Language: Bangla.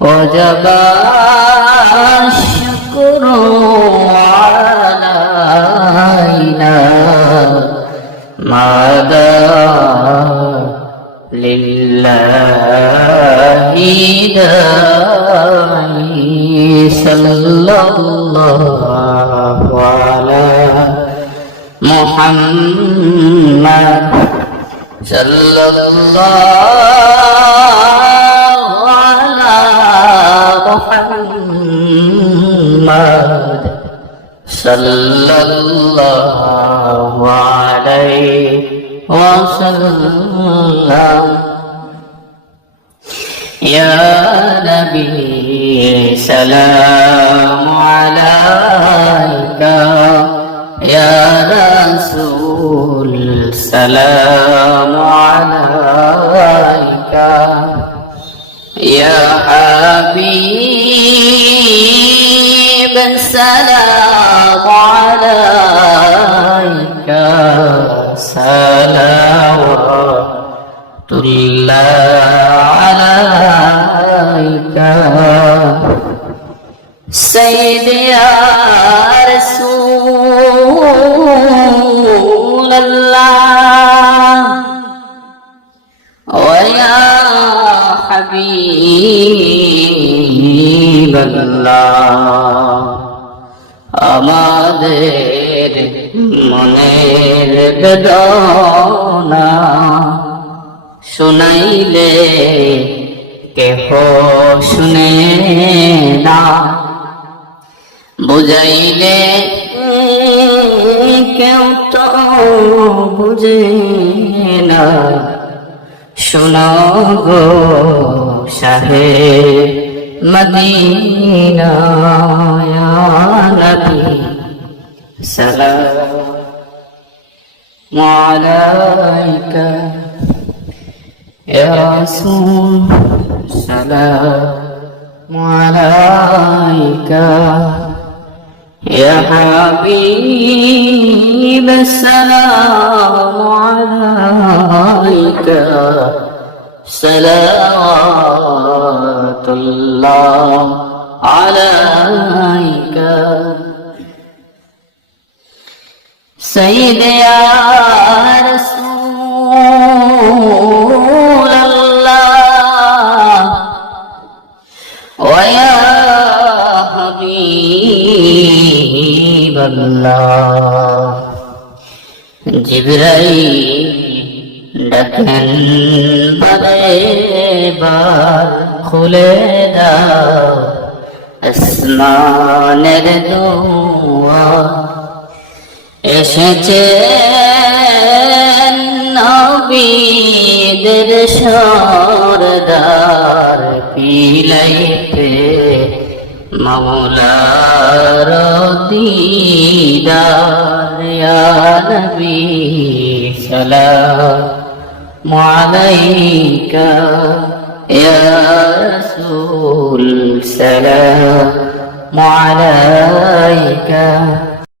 وجب الشكر علينا ماذا لله داعي صلى الله على محمد صلى الله محمد صلى الله عليه وسلم. يا نبي سلام عليك. يا رسول سلام عليك. يا حبيب سلام عليك صلوات الله عليك. سيدي يا رسول الله ويا حبيب الله. আমাদের মনের বেদনা। শুনাইলে কেহ শুনে না। বুঝাইলে কেউ তো বুঝে না। শোনো গো শাহে মদিনা النبي سلام. عليك يا رسول سلام عليك يا حبيب السلام. عليك صلاة الله عليك سيد يا رسول الله ويا حبيب الله জিবরাইল ডাকেন বারে বার খুলে দাও আসমানের দোয়া এসেছে নবীদের সরদার পিলাইতে। মৌলার দিদার নবী সালাম আলাইকা ইয়া সালাম আলাইকা